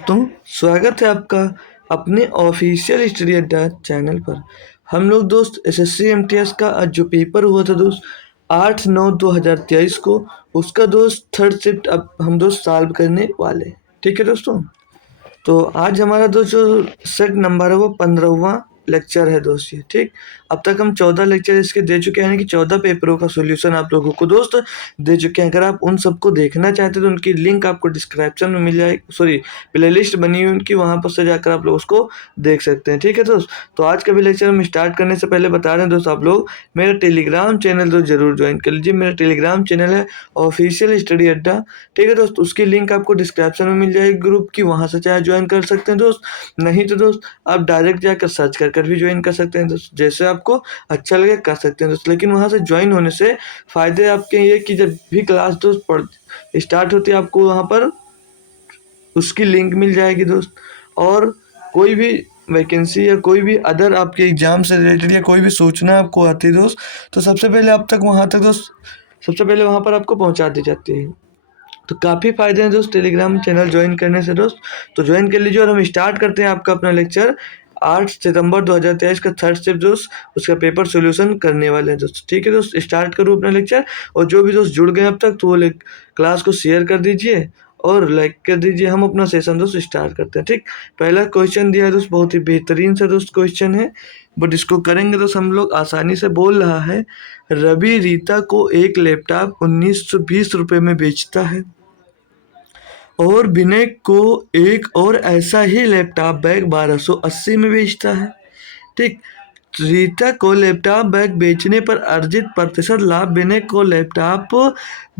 तो स्वागत है आपका अपने ऑफिशियल स्टडी अड्डा चैनल पर। हम लोग दोस्त एसएससी एमटीएस का आज जो पेपर हुआ था दोस्त 8/9/2023 को, उसका दोस्त थर्ड शिफ्ट अब हम दोस्त सॉल्व करने वाले हैं। ठीक है दोस्तों, तो आज हमारा दोस्त जो सेट नंबर है वो 15वां लेक्चर है दोस्त। ये ठीक, अब तक हम 14 लेक्चर इसके दे चुके हैं, यानी कि 14 पेपरों का सॉल्यूशन आप लोगों को दोस्त दे चुके हैं। अगर आप उन सबको देखना चाहते हैं तो उनकी लिंक आपको डिस्क्रिप्शन में मिल जाएगी, सॉरी प्लेलिस्ट बनी हुई उनकी, वहाँ पर से जाकर आप लोग उसको देख सकते हैं। ठीक है दोस्त, तो आज का भी लेक्चर हम स्टार्ट करने से पहले बता रहे हैं दोस्त, आप लोग मेरा टेलीग्राम चैनल तो जरूर ज्वाइन कर लीजिए। मेरा टेलीग्राम चैनल है ऑफिशियल स्टडी अड्डा। ठीक है दोस्त, उसकी लिंक आपको डिस्क्रिप्शन में मिल जाएगी ग्रुप की, वहाँ से चाहे ज्वाइन कर सकते हैं दोस्त, नहीं तो दोस्त आप डायरेक्ट जाकर सर्च कर भी ज्वाइन कर सकते हैं दोस्त, जैसे आपको अच्छा लगे कर सकते हैं दोस्त। लेकिन वहाँ से ज्वाइन होने से फ़ायदे आपके ये कि जब भी क्लास दोस्त पढ़ स्टार्ट होती है आपको वहाँ पर उसकी लिंक मिल जाएगी दोस्त। और कोई भी वैकेंसी या कोई भी अदर आपके एग्ज़ाम से रिलेटेड या कोई भी सूचना आपको आती है दोस्त, तो सबसे पहले आप तक वहाँ तक दोस्त सबसे पहले वहाँ पर आपको पहुँचा दी जाती है। तो काफ़ी फ़ायदे हैं दोस्त टेलीग्राम चैनल ज्वाइन करने से दोस्त, तो ज्वाइन कर लीजिए। और हम स्टार्ट करते हैं आपका अपना लेक्चर 8 सितंबर 2023 का थर्ड शिफ्ट दोस्त, उसका पेपर सॉल्यूशन करने वाले हैं दोस्त। ठीक है दोस्त, स्टार्ट करूँ अपना लेक्चर। और जो भी दोस्त जुड़ गए अब तक तो वो क्लास को शेयर कर दीजिए और लाइक कर दीजिए। हम अपना सेशन दोस्त स्टार्ट करते हैं। ठीक, पहला क्वेश्चन दिया है दोस्त, बहुत ही बेहतरीन सा दोस्त क्वेश्चन है, बट इसको करेंगे दोस्त हम लोग आसानी से। बोल रहा है, रवि रीता को एक लैपटॉप 1920 रुपये में बेचता है और विनय को एक और ऐसा ही लैपटॉप बैग 1280 में बेचता है। ठीक, रीता को लैपटॉप बैग बेचने पर अर्जित प्रतिशत लाभ विनय को लैपटॉप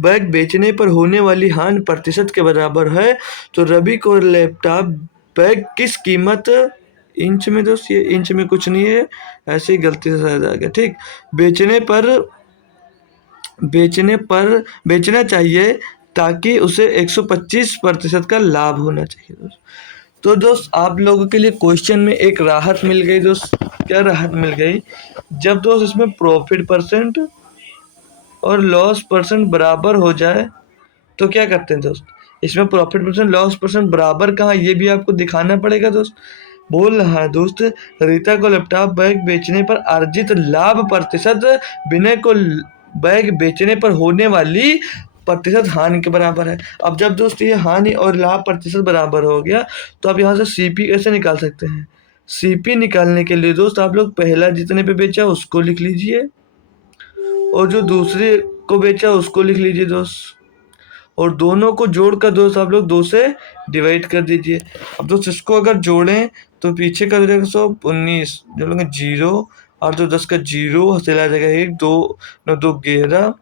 बैग बेचने पर होने वाली हानि प्रतिशत के बराबर है। तो रवि को लैपटॉप बैग किस कीमत, इंच में दोस्त, ये इंच में कुछ नहीं है, ऐसे ही गलती से शायद आ गया। ठीक, बेचने पर बेचना चाहिए ताकि उसे 125% का लाभ होना चाहिए दोस्त। तो दोस्त आप लोगों के लिए क्वेश्चन में एक राहत मिल गई दोस्त। क्या राहत मिल गई? जब दोस्त इसमें प्रॉफिट परसेंट और लॉस परसेंट बराबर हो जाए तो क्या करते हैं दोस्त, इसमें प्रॉफिट परसेंट लॉस परसेंट बराबर कहाँ, ये भी आपको दिखाना पड़ेगा दोस्त। बोल रहा है दोस्त, रीता को लैपटॉप बैग बेचने पर अर्जित लाभ प्रतिशत विनय को बैग बेचने पर होने वाली प्रतिशत हानि के बराबर है। अब जब दोस्त ये हानि और लाभ प्रतिशत बराबर हो गया तो आप यहाँ से सीपी कैसे निकाल सकते हैं? सीपी निकालने के लिए दोस्त आप लोग पहला जितने पे बेचा उसको लिख लीजिए और जो दूसरे को बेचा उसको लिख लीजिए दोस्त, और दोनों को जोड़कर दोस्त आप लोग 2 से डिवाइड कर दीजिए। अब दोस्त इसको अगर जोड़ें तो पीछे का हो जाएगा 119, जोड़ेंगे 0 और जो 10 का 0 चला जाएगा 1, 2 9 2 11,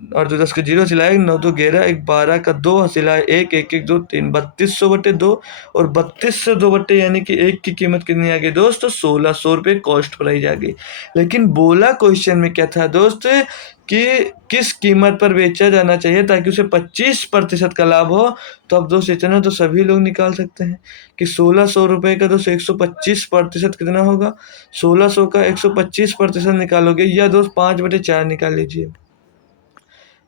और जो 10 का 0 सिलाए 9 2 11, एक 12 का 2 सिलाए 1 1 1 2 3, 3200/2, और 3200/2 यानी कि एक की कीमत कितनी आ गई दोस्त? 1600 रुपये कॉस्ट प्राइस आ गई। लेकिन बोला क्वेश्चन में क्या था दोस्त कि किस कीमत पर बेचा जाना चाहिए ताकि उसे 25% का लाभ हो। तो अब दोस्त इतना तो सभी लोग निकाल सकते हैं कि 1600 रुपये का दोस्त 125% कितना होगा? 1600 का 125% निकालोगे, या दोस्त 5/4 निकाल लीजिए।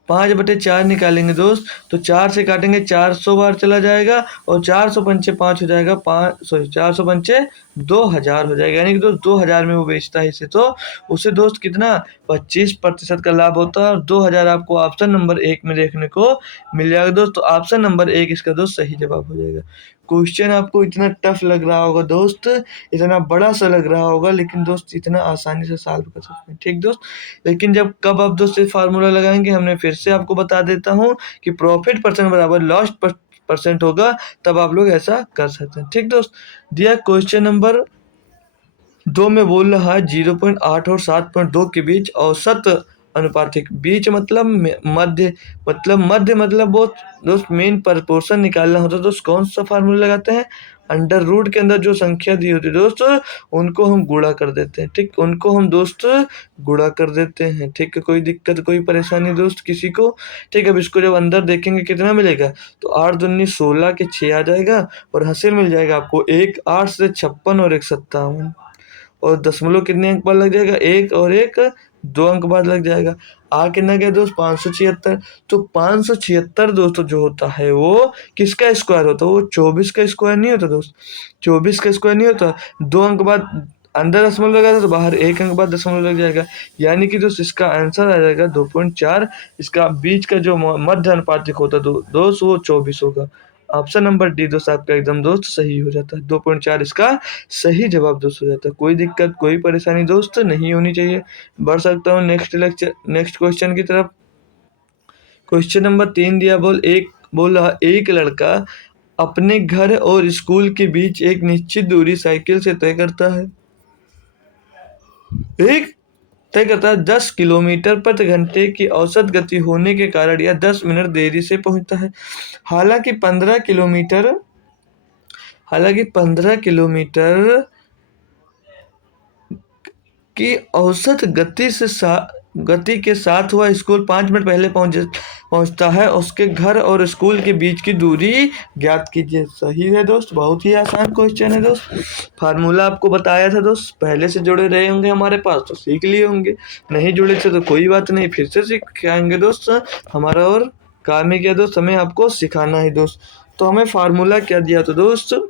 5/4 निकालेंगे दोस्त तो 4 से काटेंगे 400 बार चला जाएगा, और 400 पंचे 5 हो जाएगा, 400 पंचे 2000 हो जाएगा, यानी कि दोस्त 2000 में वो बेचता है इसे, तो उसे दोस्त कितना 25% का लाभ होता है। और 2000 आपको ऑप्शन नंबर 1 में देखने को मिल जाएगा दोस्त। तो ऑप्शन नंबर 1 इसका दोस्त सही जवाब हो जाएगा। क्वेश्चन आपको इतना टफ लग रहा होगा दोस्त, इतना बड़ा सा लग रहा होगा, लेकिन दोस्त इतना आसानी से सॉल्व कर सकते हैं। ठीक दोस्त, लेकिन जब कब आप दोस्त ये फार्मूला लगाएंगे, हमने फिर से आपको बता देता हूँ कि प्रॉफिट परसेंट बराबर लॉस परसेंट होगा, तब आप लोग ऐसा कर सकते हैं। ठीक दोस्त, दिया क्वेश्चन नंबर 2 में बोल रहा है 0.8 और 7.2 के बीच औसत अनुपातिक, बीच मतलब मध्य, मतलब वो दोस्त मेन प्रपोर्शन निकालना होता है दोस्त। कौन सा फार्मूला लगाते हैं? अंडर रूट के अंदर जो संख्या दी होती है दोस्त उनको हम गुणा कर देते हैं। ठीक, उनको हम दोस्त गुणा कर देते हैं। ठीक है, कोई दिक्कत कोई परेशानी दोस्त किसी को? ठीक है, अब इसको जब अंदर देखेंगे कितना मिलेगा, तो 8 दूनी 16 के 6 आ जाएगा, और हासिल मिल जाएगा आपको 1 8 से 56 और 1 57, और दशमलव कितने अंक बाद लग जाएगा? 1 और 1 2 अंक बाद लग जाएगा। आर कितना गया दोस्त 576। तो 576 दोस्तों जो होता है वो किसका स्क्वायर होता है, वो 24 का स्क्वायर नहीं होता दोस्त, 24 का स्क्वायर नहीं होता। 2 अंक बाद अंदर दशमलव लगा था तो बाहर 1 अंक बाद दशमलव लग जाएगा, यानी कि दोस्त इसका आंसर आ जाएगा 2.4। इसका बीच का जो मध्य अनुपातिक होता है दोस्त वो 24 होगा। ऑप्शन नंबर डी दोस्त आपका एकदम दोस्त सही हो जाता है, 2.4 इसका सही जवाब दोस्त हो जाता है। कोई दिक्कत कोई परेशानी दोस्त नहीं होनी चाहिए। बढ़ सकता हूँ नेक्स्ट क्वेश्चन की तरफ। क्वेश्चन नंबर 3 दिया, बोल रहा एक लड़का अपने घर और स्कूल के बीच एक निश्चित दूरी साइकिल से तय करता है। 10 किलोमीटर प्रति घंटे की औसत गति होने के कारण यह 10 मिनट देरी से पहुंचता है। हालांकि 15 किलोमीटर की औसत गति के साथ वह स्कूल 5 मिनट पहले पहुंचता है। उसके घर और स्कूल के बीच की दूरी ज्ञात कीजिए। सही है दोस्त, बहुत ही आसान क्वेश्चन है दोस्त। फार्मूला आपको बताया था दोस्त, पहले से जुड़े रहे होंगे हमारे पास तो सीख लिए होंगे, नहीं जुड़े थे तो कोई बात नहीं, फिर से सिखाएंगे दोस्त। हमारा और काम ही क्या दोस्त, हमें आपको सिखाना है दोस्त। तो हमें फार्मूला क्या दिया था दोस्त,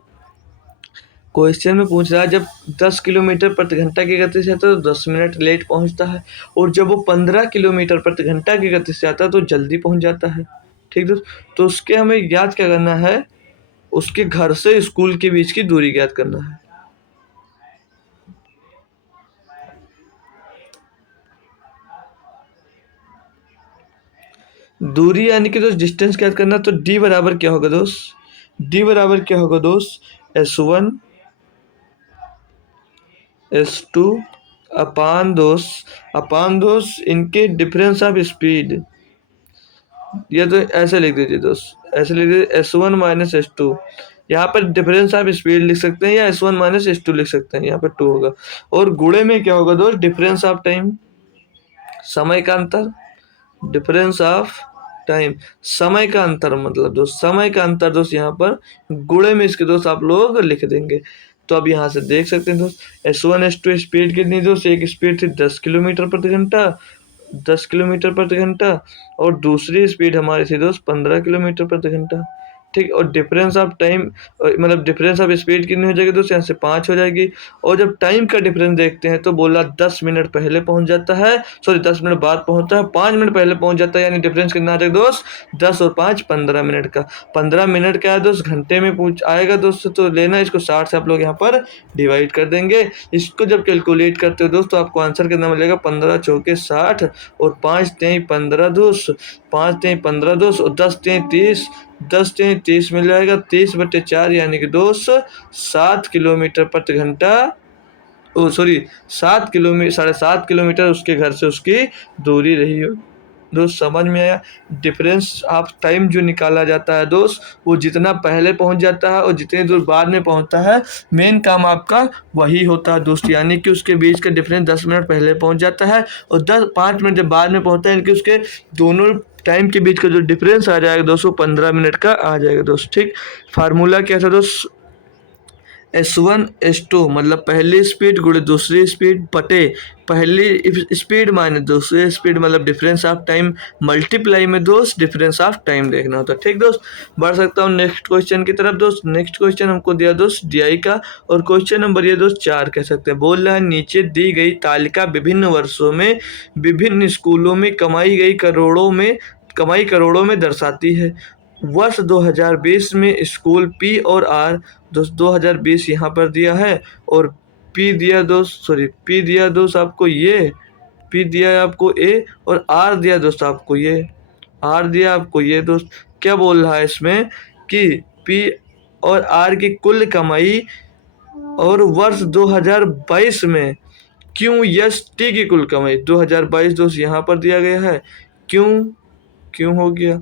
क्वेश्चन में पूछ रहा है जब 10 किलोमीटर प्रति घंटा की गति से आता है तो 10 मिनट लेट पहुंचता है, और जब वो 15 किलोमीटर प्रति घंटा की गति से आता है तो जल्दी पहुंच जाता है। ठीक दोस्त, तो उसके हमें याद क्या करना है, उसके घर से स्कूल के बीच की दूरी ज्ञात करना है। दूरी यानी कि दोस्त डिस्टेंस ज्ञात करना, तो डी बराबर क्या होगा दोस्त, डी बराबर क्या होगा दोस्त, S1 S2 अपान दोस्त इनके डिफरेंस ऑफ स्पीड, ये तो ऐसे लिख दीजिए दोस्त, ऐसे लिख दीजिए S1 माइनस S2। यहाँ पर डिफरेंस ऑफ स्पीड लिख सकते हैं या S1 माइनस S2 लिख सकते हैं, यहाँ पर 2 होगा। और गुणे में क्या होगा दोस्त, डिफरेंस ऑफ टाइम, समय का अंतर, डिफरेंस ऑफ टाइम समय का अंतर, मतलब दोस्त समय का अंतर दोस्त यहाँ पर गुणे में इसके दोस्त आप लोग लिख देंगे। तो अब यहाँ से देख सकते हैं दोस्त S1 S2 स्पीड कितनी दोस्त, एक स्पीड थी 10 किलोमीटर प्रति घंटा, 10 किलोमीटर प्रति घंटा, और दूसरी स्पीड हमारी थी दोस्त 15 किलोमीटर प्रति घंटा। ठीक, और डिफरेंस ऑफ टाइम मतलब डिफरेंस ऑफ स्पीड कितनी हो जाएगी दोस्त, यहाँ से 5 हो जाएगी। और जब टाइम का डिफरेंस देखते हैं तो बोला 10 मिनट पहले पहुंच जाता है, सॉरी 10 मिनट बाद पहुंचता है, 5 मिनट पहले पहुंच जाता है, यानी डिफरेंस कितना आ जाएगा दोस्त 10 और 5 15 मिनट का। 15 मिनट क्या है दोस्त, घंटे में पूछ आएगा दोस्त, तो लेना इसको 60 से आप लोग यहाँ पर डिवाइड कर देंगे। इसको जब कैलकुलेट करते हो दोस्त तो आपको आंसर कितना मिलेगा, 15 चौके 60 और 5 तेई 15 दोस्त, 5 तेई 15 दोस्त और 10 तेई 30, 10 तेई 30 मिल जाएगा, 30/4 यानी कि दोस्त 7 किलोमीटर प्रति घंटा, ओ सॉरी 7.5 किलोमीटर उसके घर से उसकी दूरी रही हो। दोस्त समझ में आया, डिफरेंस ऑफ टाइम जो निकाला जाता है दोस्त, वो जितना पहले पहुंच जाता है और जितनी दूर बाद में पहुंचता है, मेन काम आपका वही होता है दोस्त। यानी कि उसके बीच का डिफरेंस 10 मिनट पहले पहुंच जाता है और 5 मिनट जब बाद में पहुंचता है, यानी कि उसके दोनों टाइम के बीच का जो डिफरेंस आ जाएगा दोस्तों 15 मिनट का आ जाएगा दोस्त। ठीक, फार्मूला क्या था दोस्त, S1 S2 मतलब पहली स्पीड गुणे दूसरी स्पीड बटे पहली स्पीड माइनस दूसरी स्पीड, मतलब डिफरेंस ऑफ टाइम मल्टीप्लाई में दोस्त डिफरेंस ऑफ टाइम देखना होता है। ठीक दोस्त, बढ़ सकता हूँ नेक्स्ट क्वेश्चन की तरफ दोस्त। नेक्स्ट क्वेश्चन हमको दिया दोस्त DI का, और क्वेश्चन नंबर ये दोस्त 4 कह सकते हैं। बोल रहा है नीचे दी गई तालिका विभिन्न वर्षों में विभिन्न स्कूलों में कमाई करोड़ों में दर्शाती है। वर्ष 2020 में स्कूल P और R दोस्त 2020 यहाँ पर दिया है, और P दिया दोस्त आपको ये, P दिया है आपको A, और R दिया दोस्त आपको ये, दोस्त क्या बोल रहा है इसमें कि P और R की कुल कमाई और वर्ष 2022 में QST की कुल कमाई 2022 दोस्त यहाँ पर दिया गया है, क्यों हो गया,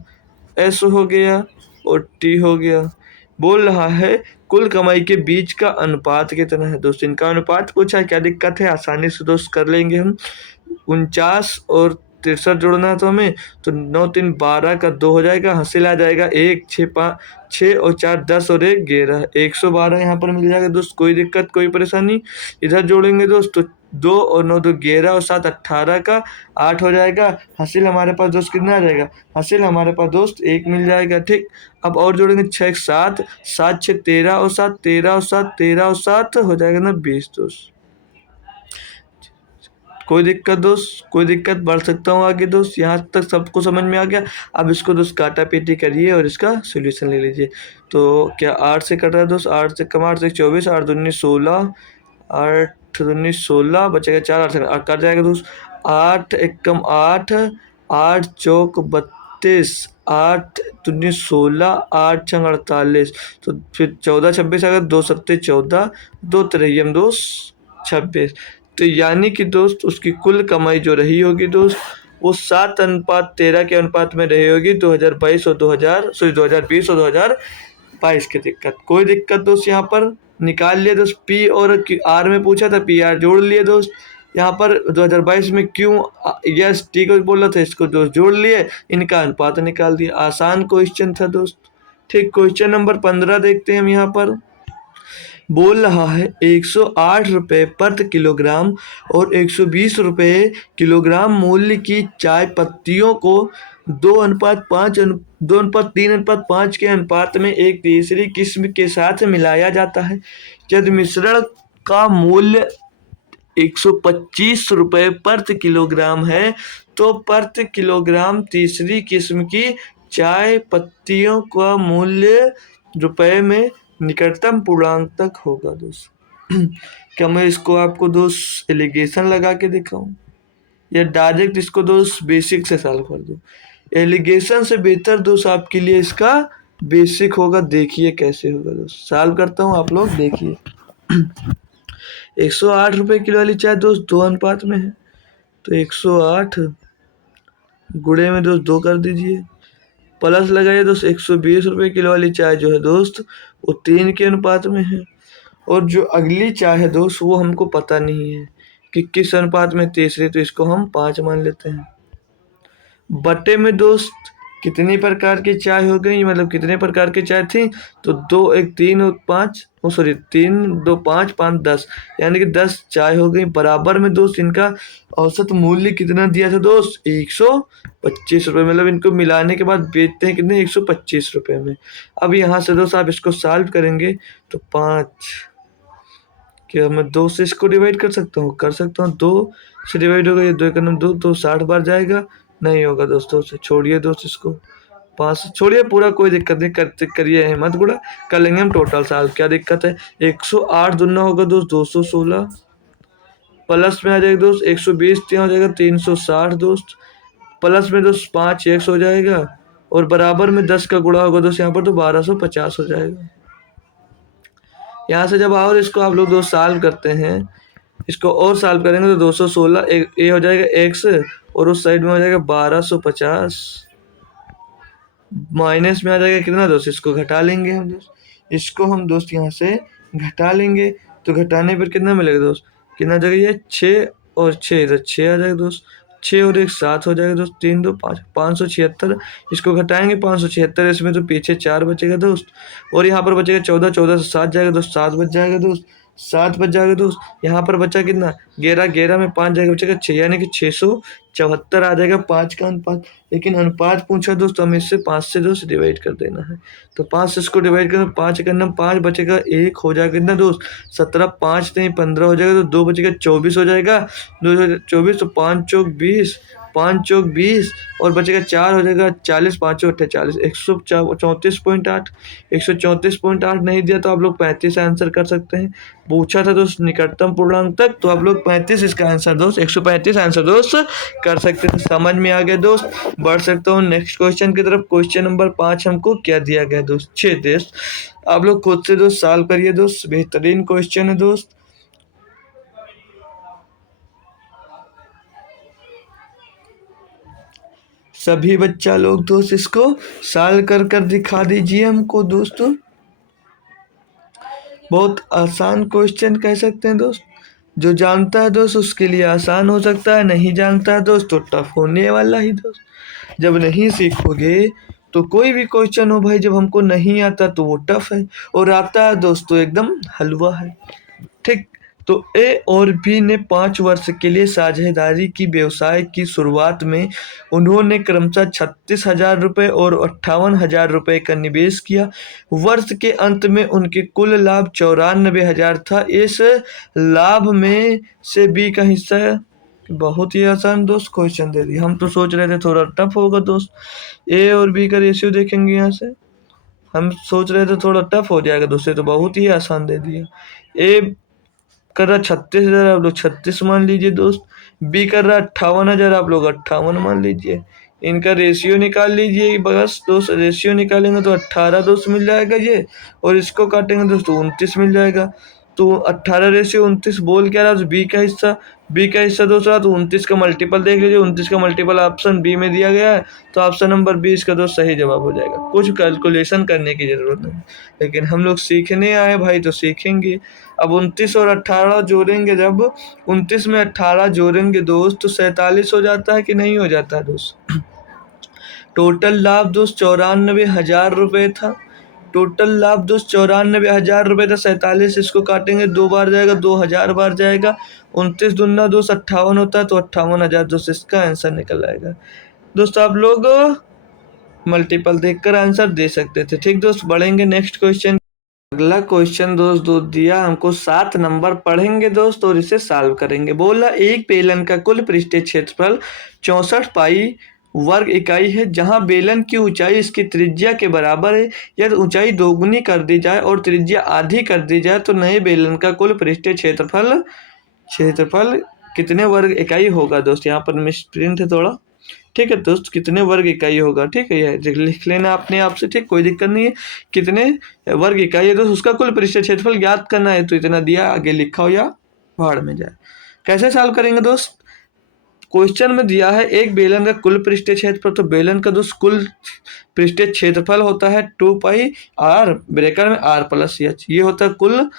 S हो गया और T हो गया। बोल रहा है कुल कमाई के बीच का अनुपात कितना है दोस्त, इनका अनुपात पूछा है, क्या दिक्कत है, आसानी से दोस्त कर लेंगे हम। 49 और 63 जोड़ना है तो हमें, तो 9 3 12 का 2 हो जाएगा, हासिल आ जाएगा 1 6 और 4 10 और 1 11, 112 यहाँ पर मिल जाएगा दोस्त। कोई दिक्कत कोई परेशानी, इधर जोड़ेंगे दोस्त तो 2 और 9 2 11 और 7 18 का 8 हो जाएगा। हासिल हमारे पास दोस्त कितना आ जाएगा? हासिल हमारे पास दोस्त 1 मिल जाएगा। ठीक, अब और जोड़ेंगे 6 7 7 6 13 और 7 13 और 7 13 और 7 हो जाएगा ना 20 दोस्त। कोई दिक्कत दोस्त? कोई दिक्कत? बढ़ सकता हूँ आगे दोस्त। यहाँ तक सबको समझ में आ गया? अब इसको दोस्त काटा पीटी करिए और इसका सोल्यूशन ले लीजिए। तो क्या 8 से कट रहा है दोस्त? 8 से कम 8 से 24 8 दूनी 16 8 दूनी 16 बचेगा 4 8 से कट जाएगा दोस्त। 8 एक कम 8 8 चौक 32 8 दूनी 16 8 छंग 48 तो फिर 14 26 अगर 2 सत्ते 14 2 तिरैयम दोस्त 26। तो यानी कि दोस्त उसकी कुल कमाई जो रही होगी दोस्त वो 7:13 के अनुपात में रही होगी 2022 और 2020 और 2022 की। दिक्कत? कोई दिक्कत दोस्त? यहाँ पर निकाल लिए दोस्त। पी और आर में पूछा था, पी आर जोड़ लिए दोस्त। यहाँ पर 2022 में क्यों यस टी को बोला था, इसको दोस्त जोड़ लिए, इनका अनुपात निकाल दिया। आसान क्वेश्चन था दोस्त। ठीक, क्वेश्चन नंबर 15 देखते हैं हम। यहाँ पर बोल रहा है 108 रुपये प्रति किलोग्राम और 120 रुपये किलोग्राम मूल्य की चाय पत्तियों को 2:3:5 के अनुपात में एक तीसरी किस्म के साथ मिलाया जाता है। यदि मिश्रण का मूल्य 125 रुपये प्रति किलोग्राम है तो प्रति किलोग्राम तीसरी किस्म की चाय पत्तियों का मूल्य रुपए में निकटतम पूर्णांक तक होगा दोस्त। क्या मैं इसको आपको दोस्त एलिगेशन लगा के दिखाऊं या डायरेक्ट इसको दोस्त बेसिक से सॉल्व कर दूं? एलिगेशन से बेहतर दोस्त आपके लिए इसका बेसिक होगा। देखिए कैसे होगा दोस्त, सॉल्व करता हूं, आप लोग देखिए। 108 रुपये किलो वाली चाय दोस्त 2 अनुपात में है, तो 108 गुणे में दोस्त 2 कर दीजिए। प्लस लगाइए दोस्त 120 रुपये किलो वाली चाय जो है दोस्त वो 3 के अनुपात में है। और जो अगली चाय है दोस्त वो हमको पता नहीं है कि किस अनुपात में तीसरी, तो इसको हम 5 मान लेते हैं। बटे में दोस्त कितनी प्रकार की चाय हो गई, मतलब कितने प्रकार की चाय थी, तो 2 1 3 और 5 सॉरी 3 2 5 5 10 यानी कि 10 चाय हो गई। बराबर में दोस्त इनका औसत मूल्य कितना दिया था दोस्त? 125 रुपये। मतलब इनको मिलाने के बाद बेचते हैं कितने? 125 रुपये में। अब यहाँ से दोस्त आप इसको सॉल्व करेंगे तो 5, क्या मैं 2 से इसको डिवाइड कर सकता हूँ? कर सकता हूँ। 2 से डिवाइड होगा, ये 2 एक 2 तो 60 बार जाएगा, नहीं होगा दोस्तों। से छोड़िए दोस्त इसको, 5 छोड़िए पूरा, कोई दिक्कत नहीं, करते करिए हिम्मत गुड़ा, कर लेंगे हम टोटल सॉल्व। क्या दिक्कत है? 108 दुना होगा दोस्त 216, प्लस में आ जाएगा दोस्त 120 यहाँ हो जाएगा 360 दोस्त, प्लस में दोस्त 5 एक्स हो जाएगा और बराबर में 10 का गुणा होगा दोस्त यहाँ पर, तो 1250 हो जाएगा। यहाँ से जब और इसको आप लोग दोस्त सॉल्व करते हैं, इसको और सॉल्व करेंगे तो 216 ए हो जाएगा एक्स और उस साइड में हो जाएगा 1250, माइनस में आ जाएगा कितना दोस्त? इसको घटा लेंगे हम दोस्त, इसको हम दोस्त यहाँ से घटा लेंगे तो घटाने पर कितना मिलेगा दोस्त? कितना आ जाएगा? ये 6 और 6 इधर 6 आ जाएगा दोस्त, 6 और 1 7 हो जाएगा दोस्त, 3 2 5 576। इसको घटाएंगे 576, इसमें तो पीछे 4 बचेगा दोस्त और यहाँ पर बचेगा 14, 14 से 7 जाएगा दोस्त, 7 बच जाएगा दोस्त, 7 बच जाएगा दोस्त। यहाँ पर बचा कितना? 11, 11 में 5 जाएगा, बचेगा 6 यानी कि 674 आ जाएगा 5 का अनुपात। लेकिन अनुपात पूछा दोस्त, हमें इससे 5 से दोस्त डिवाइड कर देना है, तो 5 से इसको डिवाइड करना, 5 करना 5 बचेगा 1 हो जाएगा कितना दोस्त? 17, 5 नहीं 15 हो जाएगा, तो 2 बचेगा 24 हो जाएगा, 2 24 तो 5 चौक 20, 5 चौक 20 और बचेगा 4 हो जाएगा 40, 5 चौक 48, 134.8। 134.8 नहीं दिया तो आप लोग 35 आंसर कर सकते हैं। पूछा था दोस्त निकटतम पूर्णांक तक, तो आप लोग 35 इसका आंसर दोस्त 135 आंसर दोस्त कर सकते थे। समझ में आ गया दोस्त? बढ़ सकता हूँ नेक्स्ट क्वेश्चन की तरफ। क्वेश्चन नंबर 5 हमको क्या दिया गया दोस्त? 6 दोस्त आप लोग खुद से दोस्त सॉल्व करिए दोस्त, बेहतरीन क्वेश्चन है दोस्त। सभी बच्चा लोग दोस्त इसको सॉल्व कर कर दिखा दीजिए हमको दोस्तों। बहुत आसान क्वेश्चन कह सकते हैं दोस्त, जो जानता है दोस्त उसके लिए आसान हो सकता है, नहीं जानता है दोस्त तो टफ होने वाला ही दोस्त। जब नहीं सीखोगे तो कोई भी क्वेश्चन हो भाई, जब हमको नहीं आता तो वो टफ है और आता है दोस्त तो एकदम हलवा है। ठीक, तो ए और बी ने 5 वर्ष के लिए साझेदारी की व्यवसाय की शुरुआत में उन्होंने क्रमशः 36,000 रुपये और 58,000 रुपये का निवेश किया। वर्ष के अंत में उनके कुल लाभ 94,000 था। इस लाभ में से बी का हिस्सा बहुत ही आसान दोस्त क्वेश्चन दे दिया। हम तो सोच रहे थे थोड़ा टफ होगा दोस्त। ए और बी का रेशियो देखेंगे यहाँ से, हम सोच रहे थे थोड़ा टफ हो जाएगा दोस्तों, तो बहुत ही आसान दे दिया। ए कर रहा 36,000, आप लोग 36 मान लीजिए दोस्त। बी कर रहा 58,000, आप लोग 58 मान लीजिए। इनका रेशियो निकाल लीजिए बस दोस्त। रेशियो निकालेंगे तो 18 दोस्त मिल जाएगा ये, और इसको काटेंगे दोस्तों 29 मिल जाएगा। तो 18:29 बोल क्या रहा है बी का हिस्सा। बी का हिस्सा दोस्तों तो 29 का मल्टीपल देख लीजिए। 29 का मल्टीपल ऑप्शन बी में दिया गया है, तो ऑप्शन नंबर 20 का दोस्त सही जवाब हो जाएगा। कुछ कैलकुलेशन करने की जरूरत नहीं, लेकिन हम लोग सीखने आए भाई तो सीखेंगे। अब 29 और 18 जोड़ेंगे, जब 29 में 18 जोड़ेंगे दोस्त तो 47 हो जाता है कि नहीं हो जाता है दोस्त। टोटल लाभ दोस्त 94,000 रुपये था। टोटल लाभ दोस्त 94,000 रुपये था। 47 इसको काटेंगे 2 बार जाएगा, 2,000 बार जाएगा। 29 दूना दोस्त 58 होता है, तो 58,000 दोस्त इसका आंसर निकल आएगा। दोस्त आप लोग मल्टीपल देखकर आंसर दे सकते थे। ठीक दोस्त, बढ़ेंगे नेक्स्ट क्वेश्चन। अगला क्वेश्चन दोस्त दो दिया हमको 7 नंबर, पढ़ेंगे दोस्त और इसे सॉल्व करेंगे। बोला एक बेलन का कुल पृष्ठीय क्षेत्रफल 64 पाई वर्ग इकाई है, जहां बेलन की ऊंचाई इसकी त्रिज्या के बराबर है। यदि ऊंचाई दोगुनी कर दी जाए और त्रिज्या आधी कर दी जाए तो नए बेलन का कुल पृष्ठीय क्षेत्रफल कितने वर्ग इकाई होगा। दोस्त यहाँ पर मिसप्रिंट है थोड़ा, ठीक है दोस्त, कितने वर्ग इकाई होगा। ठीक है, ये लिख लेना अपने आप से, ठीक, कोई दिक्कत नहीं है। कितने वर्ग इकाई है दोस्त, उसका कुल पृष्ठीय क्षेत्रफल ज्ञात करना है। तो इतना दिया, आगे लिखा हो या भाड़ में जाए। कैसे सॉल्व करेंगे दोस्त, क्वेश्चन में दिया है एक बेलन का कुल पृष्ठीय क्षेत्रफल, तो बेलन का दोस्त कुल पृष्ठीय क्षेत्रफल होता है 2 पाई आर ब्रैकेट में आर प्लस एच, ये होता है कुल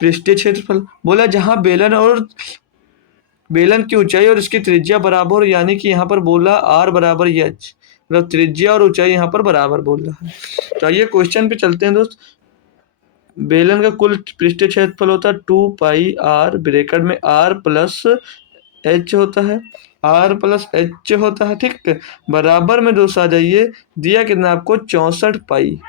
पृष्ठीय क्षेत्रफल। बोला जहां बेलन की ऊंचाई और इसकी त्रिज्या बराबर, यानी कि यहाँ पर बोला आर बराबर एच, मतलब त्रिज्या और ऊंचाई यहाँ पर बराबर बोल रहा है। तो आइए क्वेश्चन पे चलते हैं दोस्त। बेलन का कुल पृष्ठीय क्षेत्रफल होता है 2 पाई आर ब्रैकेट में आर प्लस एच होता है, आर प्लस एच होता है। ठीक, बराबर में दोस्त आ जाइए, दिया कितना आपको 64 पाई।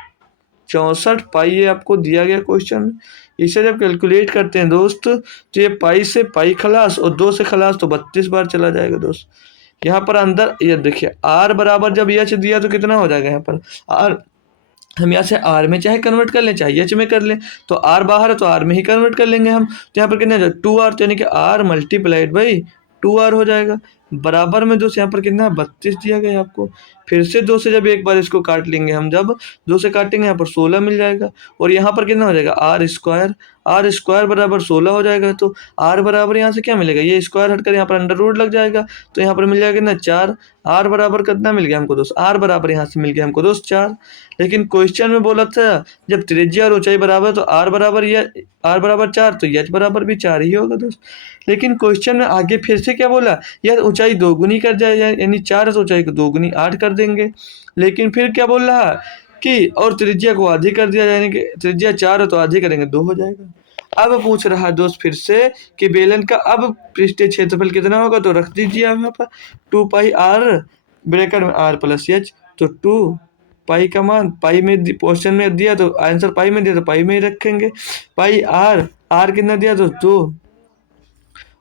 64 पाई ये आपको दिया गया क्वेश्चन। इसे जब कैलकुलेट करते हैं दोस्त, तो ये पाई से पाई खलास और 2 से खलास, तो 32 बार चला जाएगा दोस्त। यहाँ पर अंदर ये देखिए आर बराबर जब एच दिया तो कितना हो जाएगा, यहाँ पर आर हम यहाँ से आर में चाहे कन्वर्ट कर लें चाहे एच में कर लें, तो आर बाहर है तो आर में ही कन्वर्ट कर लेंगे हम। तो यहाँ पर कितना 2 आर, तो यानी कि आर मल्टीप्लाइड बाई 2 आर हो जाएगा। बराबर में दोस्त यहाँ पर कितना 32 दिया गया है आपको। फिर से 2 से जब एक बार इसको काट लेंगे हम, जब 2 से काटेंगे यहाँ पर 16 मिल जाएगा। और यहाँ पर कितना हो जाएगा आर स्क्वायर बराबर 16 हो जाएगा। तो आर बराबर यहाँ से क्या मिलेगा, ये स्क्वायर हटकर यहाँ पर अंडर रूट लग जाएगा, तो यहाँ पर मिल जाएगा ना 4। आर बराबर कितना मिल गया हमको दोस्त, आर बराबर यहाँ से मिल गया हमको दोस्त 4। लेकिन क्वेश्चन में बोला था जब त्रिज्या और ऊंचाई बराबर तो आर बराबर 4, तो एच बराबर भी 4 ही होगा दोस्त। लेकिन क्वेश्चन में आगे फिर से क्या बोला, यार ऊंचाई दोगुनी कर जाए, यानी 4 तो ऊंचाई को दोगुनी 8 कर देंगे। लेकिन फिर क्या बोल रहा कि और त्रिज्या को आधी कर दिया, यानी कि त्रिज्या 4 है तो आधी करेंगे 2 हो जाएगा। अब पूछ रहा है दोस्त फिर से कि बेलन का अब पृष्ठीय क्षेत्रफल कितना होगा, तो रख दीजिए आप यहाँ पर 2 पाई आर ब्रैकेट में आर प्लस एच, तो 2 पाई का मान पाई में क्वेश्चन में दिया तो आंसर पाई में दिया तो पाई में ही रखेंगे। पाई आर कितना दिया तो 2,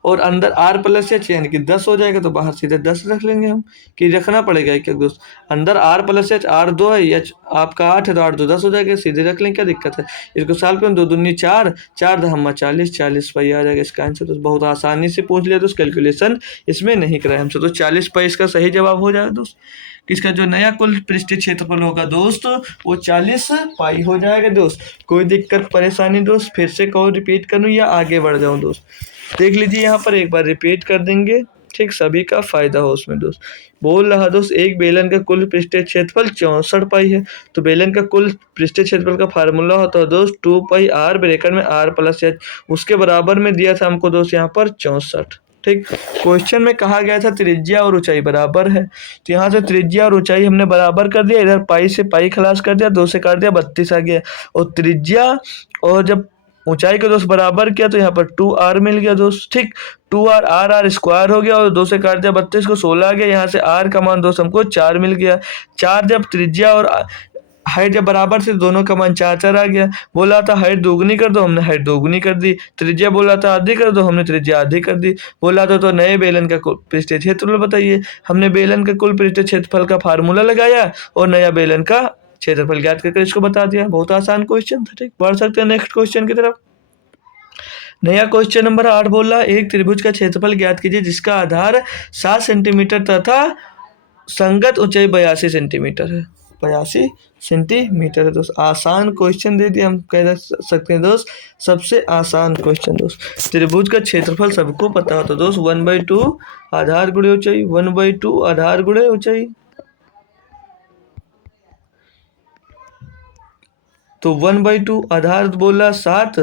और अंदर आर प्लस एच यानी कि 10 हो जाएगा, तो बाहर सीधे 10 रख लेंगे हम, कि रखना पड़ेगा क्या दोस्त। अंदर आर प्लस एच आर 2 है, एच आपका 8 है, तो 8 2 10 हो जाएगा, सीधे रख लें, क्या दिक्कत है। इसको सॉल्व करें, 2 दूनी 4, 4 दहम्मा 40 पाई आ जाएगा इसका आंसर। तो बहुत आसानी से पूछ लिया दोस्त, कैलकुलेशन इसमें नहीं कराया हमसे, तो 40 पाई इसका सही जवाब हो जाएगा दोस्त। किसका जो नया कुल पृष्ठीय क्षेत्रफल होगा दोस्त वो 40 पाई हो जाएगा दोस्त। कोई दिक्कत परेशानी दोस्त, फिर से कहो रिपीट करूँ या आगे बढ़ जाऊँ दोस्त, देख लीजिए यहाँ पर एक बार रिपीट कर देंगे, ठीक, सभी का फायदा हो उसमें दोस्त। बोल रहा दोस्त एक बेलन का कुल पृष्ठीय क्षेत्रफल 64 पाई है, तो बेलन का कुल पृष्ठीय क्षेत्रफल का फार्मूला होता है दोस्त 2 पाई आर ब्रैकेट में आर प्लस एच, उसके बराबर में दिया था हमको दोस्त यहाँ पर 64। ठीक, क्वेश्चन में कहा गया था त्रिज्या और ऊंचाई बराबर है, तो यहाँ से त्रिज्या और ऊंचाई हमने बराबर कर दिया, इधर पाई से पाई खलास कर दिया, 2 से काट दिया 32 आ गया। और त्रिज्या और जब ऊंचाई को दोस्त बराबर किया तो यहाँ पर 2r मिल गया दोस्त। ठीक, 2r आर आर स्क्वायर हो गया और 2 से काट दिया 32 को 16 आ गया। यहाँ से r का मान दोस्त हमको 4 मिल गया। 4 जब त्रिज्या और हाइट जब बराबर से दोनों का मान 4 आ गया। बोला था हाइट दोगुनी कर दो, हमने हाइट दोगुनी कर दी। त्रिज्या बोला था आधी कर दो, हमने त्रिज्या आधी कर दी। बोला था तो नए बेलन का पृष्ठीय क्षेत्रफल बताइए, हमने बेलन का कुल पृष्ठीय क्षेत्रफल का फार्मूला लगाया और नया बेलन का क्षेत्रफल ज्ञात करके इसको बता दिया। बहुत आसान क्वेश्चन था। ठीक, बढ़ सकते हैं नेक्स्ट क्वेश्चन की तरफ। नया क्वेश्चन नंबर 8 बोल रहा, एक त्रिभुज का क्षेत्रफल ज्ञात कीजिए जिसका आधार 7 सेंटीमीटर तथा संगत ऊंचाई 82 सेंटीमीटर है। 82 सेंटीमीटर है दोस्त। आसान क्वेश्चन दे दिया, हम कह सकते हैं दोस्त सबसे आसान क्वेश्चन दोस्त। त्रिभुज का क्षेत्रफल सबको पता हो तो दोस्त 1/2 आधार गुणे ऊंचाई, 1/2 आधार गुणे ऊंचाई। तो 1/2 आधार बोला 7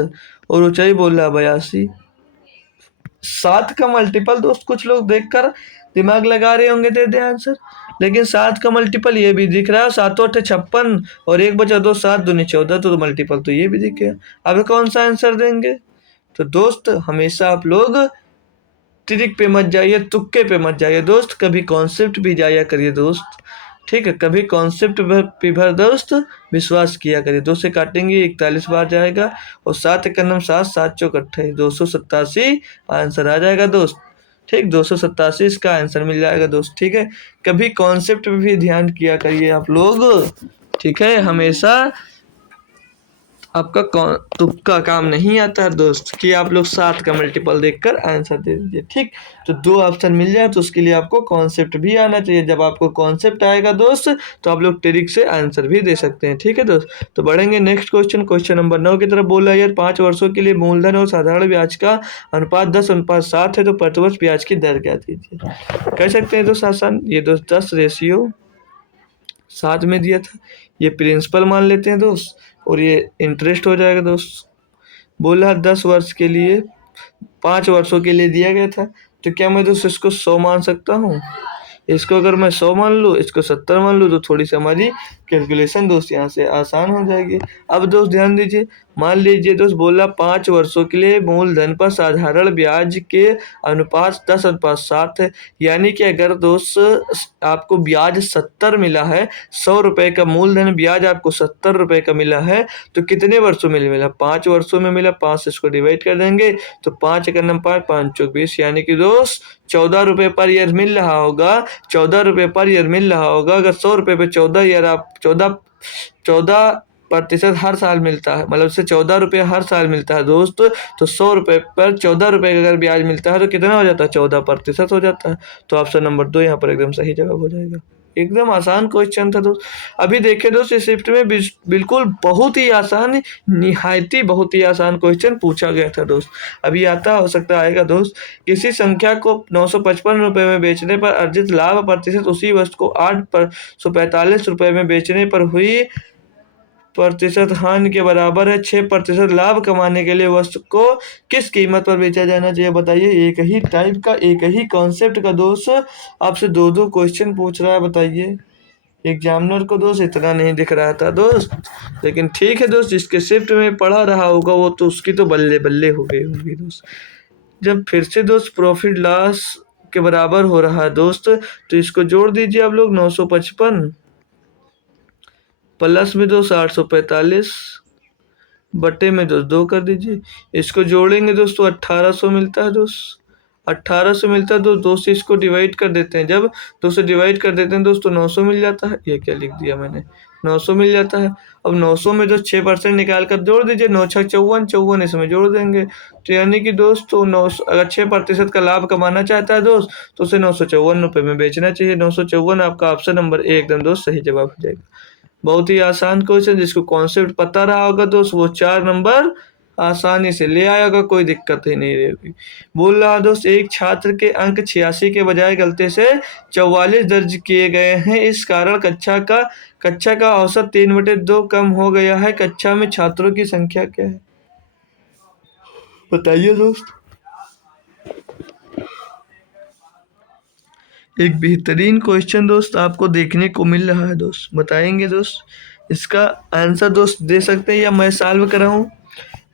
और ऊंचाई बोला 82। 7 का मल्टीपल दोस्त कुछ लोग देखकर दिमाग लगा रहे होंगे दे दे आंसर, लेकिन 7 का मल्टीपल ये भी दिख रहा है। 7 8 56 और 1 बचा 2, 7 दूनी 14, तो मल्टीपल तो ये भी दिख गया। अब कौन सा आंसर देंगे? तो दोस्त हमेशा आप लोग ट्रिक पे मत जाइए, तुक्के पे मत जाइए दोस्त, कभी कॉन्सेप्ट भी जाया करिए दोस्त। ठीक है, कभी कॉन्सेप्ट पे भर दोस्त विश्वास किया करिए। 2 से काटेंगे 41 बार जाएगा और 7 एक नम 7, 7 चौक 28, 287 आंसर आ जाएगा दोस्त। ठीक, 287 इसका आंसर मिल जाएगा दोस्त। ठीक है, कभी कॉन्सेप्ट पे भी ध्यान किया करिए आप लोग। ठीक है, हमेशा आपका तुक्का काम नहीं आता है दोस्त कि आप लोग 7 का मल्टीपल देखकर आंसर दे दीजिए। ठीक, तो 2 ऑप्शन मिल जाए तो उसके लिए आपको कॉन्सेप्ट भी आना चाहिए। जब आपको कॉन्सेप्ट आएगा दोस्त तो आप लोग ट्रिक से आंसर भी दे सकते हैं। ठीक है दोस्त, तो बढ़ेंगे नेक्स्ट क्वेश्चन। क्वेश्चन नंबर 9 की तरफ बोला यार 5 वर्षों के लिए मूलधन और साधारण ब्याज का अनुपात 10:7 है तो प्रतिवर्ष ब्याज की दर क्या दीजिए। कह सकते हैं दोस्त आसान, ये दोस्त 10:7 में दिया था, ये प्रिंसिपल मान लेते हैं दोस्त और ये इंटरेस्ट हो जाएगा दोस्त। बोला 10 वर्ष के लिए 5 वर्षों के लिए दिया गया था, तो क्या मैं दोस्त इसको 100 मान सकता हूँ? इसको अगर मैं 100 मान लूँ, इसको 70 मान लूँ तो थोड़ी सी हमारी कैलकुलेशन दोस्त यहाँ से आसान हो जाएगी। अब दोस्त ध्यान दीजिए, मान लीजिए दोस्त बोला 5 वर्षों के लिए मूलधन पर साधारण ब्याज के अनुपात 10:7 है। यानी कि अगर दोस्त आपको ब्याज 70 मिला है, 100 रुपये का मूलधन ब्याज आपको 70 रुपये का मिला है, तो कितने वर्षों में मिला? 5 वर्षों में मिला। 5 से इसको डिवाइड कर देंगे तो 5 एक नंबर 5, 5 चौक 20, यानी कि दोस्त 14 रुपये पर ईयर मिल रहा होगा। 14 रुपये पर ईयर मिल रहा होगा। अगर 100 रुपये पे 14 ईयर आप 14% हर साल मिलता है, मतलब से 14 रुपये हर साल मिलता है दोस्त, तो 100 रुपये पर 14 रुपये का अगर ब्याज मिलता है तो कितना हो जाता है? 14% हो जाता है। तो ऑप्शन नंबर 2 यहाँ पर एकदम सही जवाब हो जाएगा। एकदम आसान क्वेश्चन था दोस्त। अभी देखे दोस्त इस शिफ्ट में बिल्कुल बहुत ही आसान, निहायती बहुत ही आसान क्वेश्चन पूछा गया था दोस्त। अभी आता हो सकता आएगा दोस्त, किसी संख्या को 955 रुपये में बेचने पर अर्जित लाभ प्रतिशत उसी वस्तु को 845 रुपये में बेचने पर हुई प्रतिशत हानि के बराबर है। 6% लाभ कमाने के लिए वस्तु को किस कीमत पर बेचा जाना चाहिए बताइए। एक ही टाइप का, एक ही कॉन्सेप्ट का दोस्त आपसे 2 क्वेश्चन पूछ रहा है, बताइए। एग्जामिनर को दोस्त इतना नहीं दिख रहा था दोस्त, लेकिन ठीक है दोस्त, जिसके शिफ्ट में पढ़ा रहा होगा वो तो उसकी तो बल्ले बल्ले हो गई होगी दोस्त। जब फिर से दोस्त प्रॉफिट लॉस के बराबर हो रहा है दोस्त, तो इसको जोड़ दीजिए आप लोग। 955 प्लस में दोस्त 845 बटे में दोस्त 2 कर दीजिए। इसको जोड़ेंगे दोस्तों 1800 मिलता है दोस्त। 1800 मिलता है दोस्त। 2 से इसको डिवाइड कर देते हैं, जब 2 से डिवाइड कर देते हैं दोस्तों 900 मिल जाता है। ये क्या लिख दिया मैंने, 900 मिल जाता है। अब 900 में दोस्त 6% निकाल कर जोड़ दीजिए। 9 6 54, 54 इसमें जोड़ देंगे, तो यानी कि दोस्तों 9 अगर 6% का लाभ कमाना चाहता है दोस्त तो उसे 954 रुपये में बेचना चाहिए। 954 आपका ऑप्शन नंबर ए एकदम दोस्त सही जवाब हो जाएगा। बहुत ही आसान क्वेश्चन, जिसको कॉन्सेप्ट पता रहा होगा दोस्त वो 4 नंबर आसानी से ले आएगा, कोई दिक्कत ही नहीं रहेगी। बोल रहा दोस्त एक छात्र के अंक 86 के बजाय गलती से 44 दर्ज किए गए हैं, इस कारण कक्षा का औसत 3/2 कम हो गया है। कक्षा में छात्रों की संख्या क्या है बताइए दोस्त। एक बेहतरीन क्वेश्चन दोस्त आपको देखने को मिल रहा है दोस्त, बताएंगे दोस्त। इसका आंसर दोस्त दे सकते हैं या मैं सॉल्व कराऊं।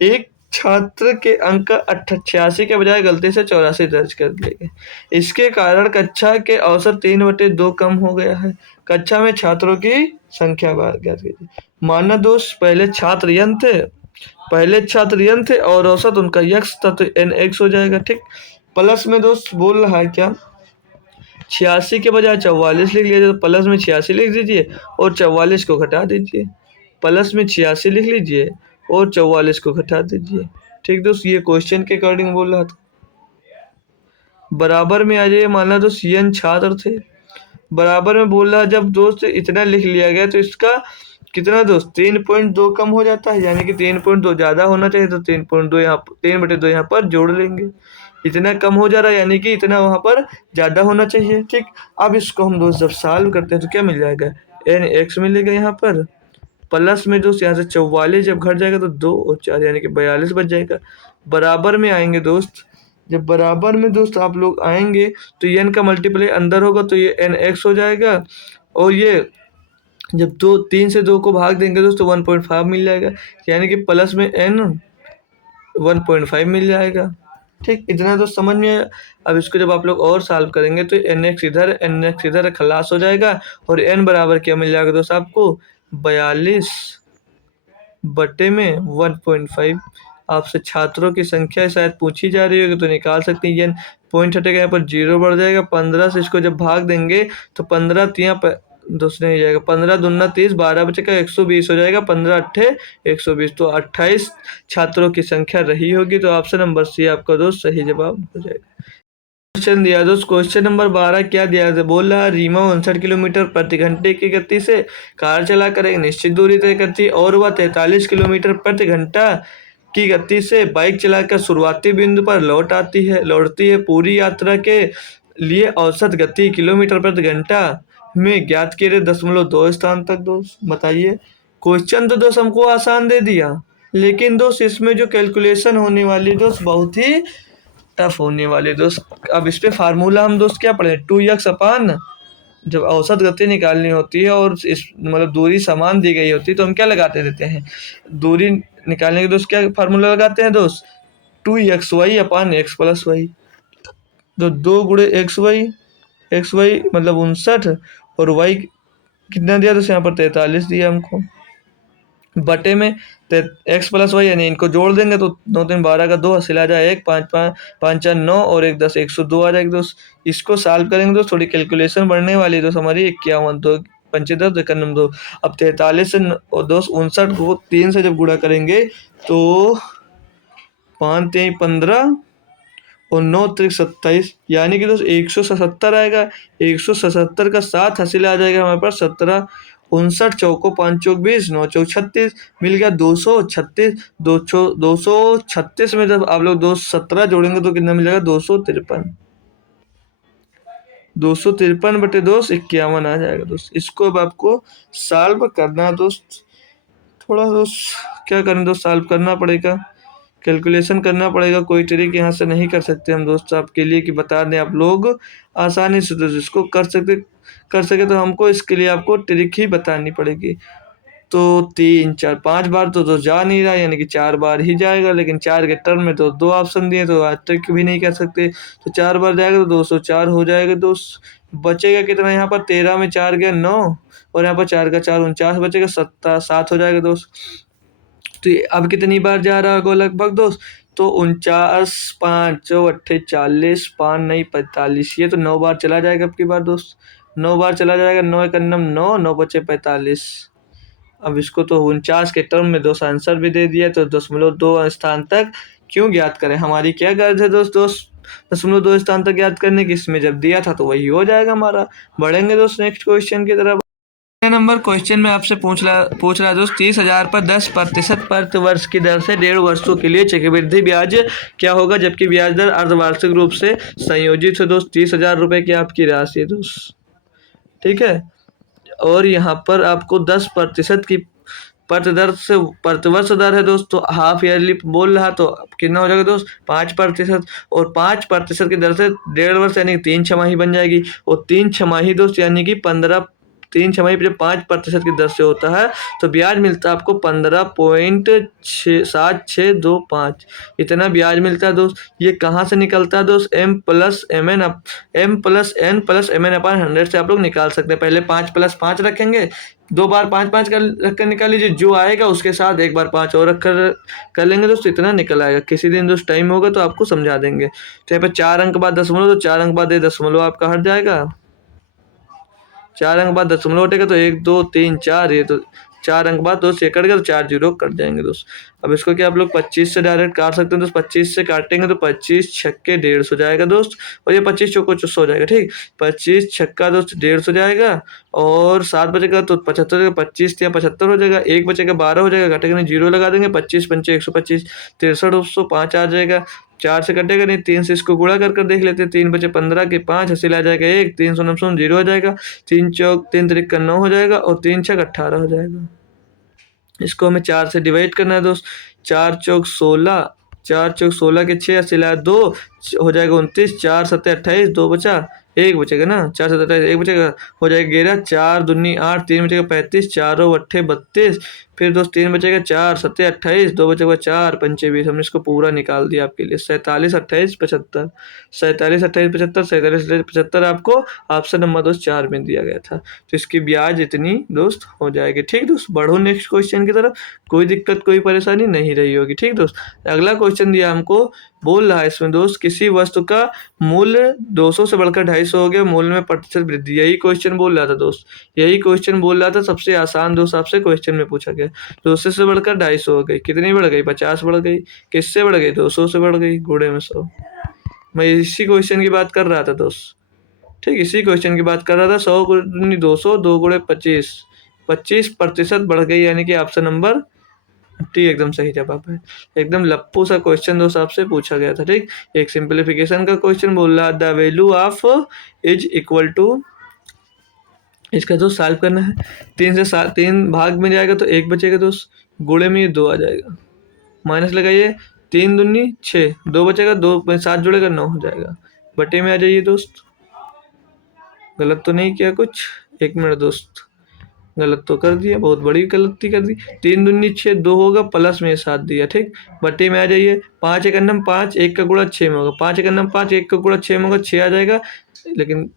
एक छात्र के अंक 86 के बजाय गलती से 84 दर्ज कर दिए गए। इसके कारण कक्षा के औसत 3/2 कम हो गया है। कक्षा में छात्रों की संख्या ज्ञात कीजिए। माना दोस्त पहले छात्र यन थे और औसत उनका यक्स था, तो एन एक्स हो जाएगा। ठीक, प्लस में दोस्त बोल रहा है क्या, 86 के बजाय 44 लिख लिया जाए, तो प्लस में 86 लिख दीजिए और 44 को घटा दीजिए। प्लस में 86 लिख लीजिए और 44 को घटा दीजिए। ठीक दोस्त, ये क्वेश्चन के अकॉर्डिंग बोल रहा था। बराबर में आ जाइए, माना दोस्त यन छात्र थे, बराबर में बोल रहा जब दोस्त इतना लिख लिया गया तो इसका कितना दोस्त 3.2 कम हो जाता है, यानी कि 3.2 ज़्यादा होना चाहिए, तो 3.2 यहाँ 3/2 यहाँ पर जोड़ लेंगे। इतना कम हो जा रहा है यानी कि इतना वहाँ पर ज़्यादा होना चाहिए। ठीक, अब इसको हम दोस्त जब सॉल्व करते हैं तो क्या मिल जाएगा, एन एक्स मिलेगा यहाँ पर, प्लस में दोस्त यहाँ से 44 जब घट जाएगा तो 2 और 4 यानी कि 42 बच जाएगा। बराबर में आएंगे दोस्त, जब बराबर में दोस्त आप लोग आएंगे तो एन का मल्टीप्लाई अंदर होगा तो ये एन एक्स हो जाएगा, और ये जब 3 से 2 को भाग देंगे दोस्तों 1.5 मिल जाएगा, यानी कि प्लस में एन 1.5 मिल जाएगा। ठीक, इतना तो समझ में आया। अब इसको जब आप लोग और सॉल्व करेंगे तो एन एक्स इधर खलास हो जाएगा, और एन बराबर क्या मिल जाएगा दोस्त आपको, 42 बटे में 1.5। आपसे छात्रों की संख्या शायद पूछी जा रही होगी तो निकाल सकते हैं। ये पॉइंट हटेगा, यहाँ पर 0 बढ़ जाएगा। 15 से इसको जब भाग देंगे तो 15 तिया दूसरे नहीं जाएगा, 15 दूना 30, 12 बचेगा, 120 हो जाएगा। 15 अट्ठे 120, तो 28 छात्रों की संख्या रही होगी। तो ऑप्शन नंबर सी आपका दोस्त सही जवाब हो जाएगा। क्वेश्चन दिया दोस्त, क्वेश्चन नंबर 12 क्या दिया है, बोल रहा है रीमा 59 किलोमीटर प्रति घंटे की गति से कार चलाकर एक निश्चित दूरी तय करती है और वह 43 किलोमीटर प्रति घंटा की गति से बाइक चलाकर शुरुआती बिंदु पर लौटती है। पूरी यात्रा के लिए औसत गति किलोमीटर प्रति घंटा में ज्ञात किए 0.2 स्थान तक। दोस्त बताइए, क्वेश्चन तो दोस्त हमको आसान दे दिया, लेकिन दोस्त इसमें जो कैलकुलेशन होने वाली दोस्त बहुत ही टफ होने वाले दोस्त। अब इस पे फार्मूला हम दोस्त क्या पढ़े, 2x अपान, जब औसत गति निकालनी होती है और इस मतलब दूरी समान दी गई होती है तो हम क्या लगाते रहते हैं, दूरी निकालने के दोस्त क्या फार्मूला लगाते हैं दोस्त, 2xy अपान x प्लस वाई। तो 2 गुणे xy मतलब 59, और y कितना दिया, तो यहाँ पर 43 दिया हमको, बटे में एक्स प्लस वाई, यानी इनको जोड़ देंगे तो 9 3 12 का 2 हासिल आ जाए 1, 5 5 5 4 9 और 1 10, 102 आ जाएगा दोस्त। इसको सॉल्व करेंगे दोस्त, थोड़ी कैलकुलेशन बढ़ने वाली है दोस्त हमारी। 51 2 पंचे 10 91 2। अब 43 से और दोस्त 59 को 3 से जब गुणा करेंगे तो 5 3 15 और 9 3 27, यानी कि दोस्त 177 आएगा। 177 का 7 हासिल आ जाएगा हमारे पास 17, 59 चौको 5 चौक 20, 9 चौक 36, मिल गया 236। 236 में जब आप लोग 217 जोड़ेंगे तो कितना मिल जाएगा, 253। 253 बटे दोस्त 51 आ जाएगा दोस्त। इसको अब आपको सॉल्व करना है दोस्त, थोड़ा दोस्त क्या करें दोस्त, सॉल्व करना पड़ेगा, कैलकुलेशन करना पड़ेगा। कोई ट्रिक यहाँ से नहीं कर सकते हम दोस्त आपके लिए कि बता दें आप लोग आसानी से दोस्त इसको कर सके तो हमको इसके लिए आपको ट्रिक ही बतानी पड़ेगी। तो 3 4 5 बार तो जा नहीं रहा, यानी कि 4 बार ही जाएगा, लेकिन 4 के टर्म में तो 2 ऑप्शन दिए तो आज ट्रिक भी नहीं कर सकते। तो 4 बार जाएगा तो 204 हो जाएगा दोस्त। बचेगा कितना यहाँ पर, 13 में 4 गया 9, और यहाँ पर 4 का 4 49 बचेगा, 7 हो जाएगा दोस्त। तो अब कितनी बार जा रहा होगा लगभग दोस्त, तो 49 5 चौ 40, 5 नहीं 45, ये तो 9 बार चला जाएगा अब की बार दोस्त, 9 बार चला जाएगा। 9 एक 9, 9 बचे 45। अब इसको तो 49 के टर्म में दोस्त आंसर भी दे दिया, तो 0.2 स्थान तक क्यों ज्ञात करें, हमारी क्या गर्ज है दोस्त 0.2 स्थान तक ज्ञात करने की, इसमें जब दिया था तो वही हो जाएगा हमारा। बढ़ेंगे दोस्त नेक्स्ट क्वेश्चन की तरफ। नंबर क्वेश्चन में आपसे पूछ रहा दोस्त, 30,000 पर 10% प्रति वर्ष की दर से 1.5 वर्षों के लिए चक्रवृद्धि ब्याज क्या होगा, जबकि ब्याज दर अर्धवार्षिक रूप से संयोजित है दोस्त। 30,000 रुपये की आपकी राशि है दोस्त, ठीक है, और यहाँ पर आपको 10% की प्रतिवर्ष दर है दोस्त, तो हाफ ईयरली बोल रहा तो कितना हो जाएगा दोस्त 5%, और 5% की दर से 1.5 वर्ष यानी कि 3 छमाही बन जाएगी, और 3 छमाही दोस्त यानी कि 15 3 छमाही जब 5% की दर से होता है तो ब्याज मिलता है आपको 15.7625। इतना ब्याज मिलता है दोस्त। ये कहाँ से निकलता है दोस्त? m plus M N upon 100 से आप लोग निकाल सकते हैं। पहले 5 + 5 रखेंगे, 2 बार 5 5 रख कर निकाल लीजिए, जो आएगा उसके साथ एक बार 5 और रख कर लेंगे दोस्त, इतना निकल आएगा। किसी दिन दोस्त टाइम होगा तो आपको समझा देंगे। तो यहाँ पे 4 अंक बाद दशमलव, तो 4 अंक बाद ये दशमलव आपका हट जाएगा। 4 अंक बाद दशमलव हटेगा तो 1 2 3 4, ये तो 4 अंक बाद दोस्त ये कट गया तो 4 जीरो कट जाएंगे दोस्त। अब इसको क्या आप लोग 25 से डायरेक्ट काट सकते हैं दोस्त। 25 से काटेंगे तो 25 छक्के 150 हो जाएगा दोस्त, और ये 25 चौको 100 हो जाएगा। ठीक, 25 छक्का दोस्त 150 हो जाएगा, और 7 बचेगा तो 75, 25 या 75 हो जाएगा, 1 बचेगा 12 हो जाएगा, घटेगा नहीं, जीरो लगा देंगे। 25 पंचे 125, 63 105 आ जाएगा। 4 से कटेगा नहीं, 3 से इसको गुणा कर देख लेते हैं। 3 बचे 15 के 5 हासिल आ जाएगा 1, 3 9 0 हो जाएगा। 3 चौक 3 तिरिक 9 हो जाएगा, और 3 छक 18 हो जाएगा। इसको हमें 4 से डिवाइड करना है दोस्त। 4 चौक 16, 4 चौक 16 के 6 हासिल 2 हो जाएगा 29, 4 7 28, 2 बचा, 1 बचेगा ना, 4 7 28 1 बचेगा, हो जाएगा 11, 4 दूनी 8, 3 बचेगा 35, 4 अट्ठे 32, फिर दोस्त 3 बचेगा, 4 7 28, 2 बचेगा 4 पंचे 20। हमने इसको पूरा निकाल दिया आपके लिए। 47 28 75, 47 28 75, 47 75 आपको ऑप्शन नंबर दोस्त 4 में दिया गया था। तो इसकी ब्याज इतनी दोस्त हो जाएगी। ठीक दोस्त, बढ़ो नेक्स्ट क्वेश्चन की तरफ। कोई दिक्कत कोई परेशानी नहीं रही होगी। ठीक दोस्त, अगला क्वेश्चन दिया हमको, बोल रहा है इसमें दोस्त किसी वस्तु का मूल्य 200 से बढ़कर 250 हो गया, मूल्य में प्रतिशत वृद्धि। यही क्वेश्चन बोल रहा था दोस्त, यही क्वेश्चन बोल रहा था। सबसे आसान दोस्त आपसे क्वेश्चन में पूछा गया। 200 से बढ़कर 250 हो गई, कितनी बढ़ गई? 50 बढ़ गई। किससे बढ़ गई? 200 से बढ़ गई, गुणे में 100। मैं इसी क्वेश्चन की बात कर रहा था दोस्त। ठीक, इसी क्वेश्चन की बात कर रहा था। 100 गुणी 200, 2 गुणे 25, 25% बढ़ गई, यानी कि ऑप्शन नंबर टी एकदम सही जवाब है। एकदम लप्पू सा क्वेश्चन दोस्त आपसे पूछा गया था। ठीक, एक सिंप्लीफिकेशन का क्वेश्चन बोल रहा, the value of is equal to, इसका दोस्त सॉल्व करना है। 3 से 7, 3 भाग में जाएगा तो 1 बचेगा दोस्त, गुणे में ये 2 आ जाएगा, माइनस लगाइए, 3 दूनी 6, 2 बचेगा, 2 में 7 जुड़ेगा 9 हो जाएगा। बटे में आ जाइए दोस्त। गलत तो नहीं किया कुछ? 1 मिनट दोस्त, गलत तो कर दिया, बहुत बड़ी गलती कर दी। 3 दूनी 6, 2 होगा, प्लस में 7 दिया। ठीक, बटे में आ जाइए। 5 एक अन्नम 5, 1 का गुणा 6 में होगा, 5 एक अन्नम 5, 1 का गुणा 6 में होगा, 6 आ जाएगा। लेकिन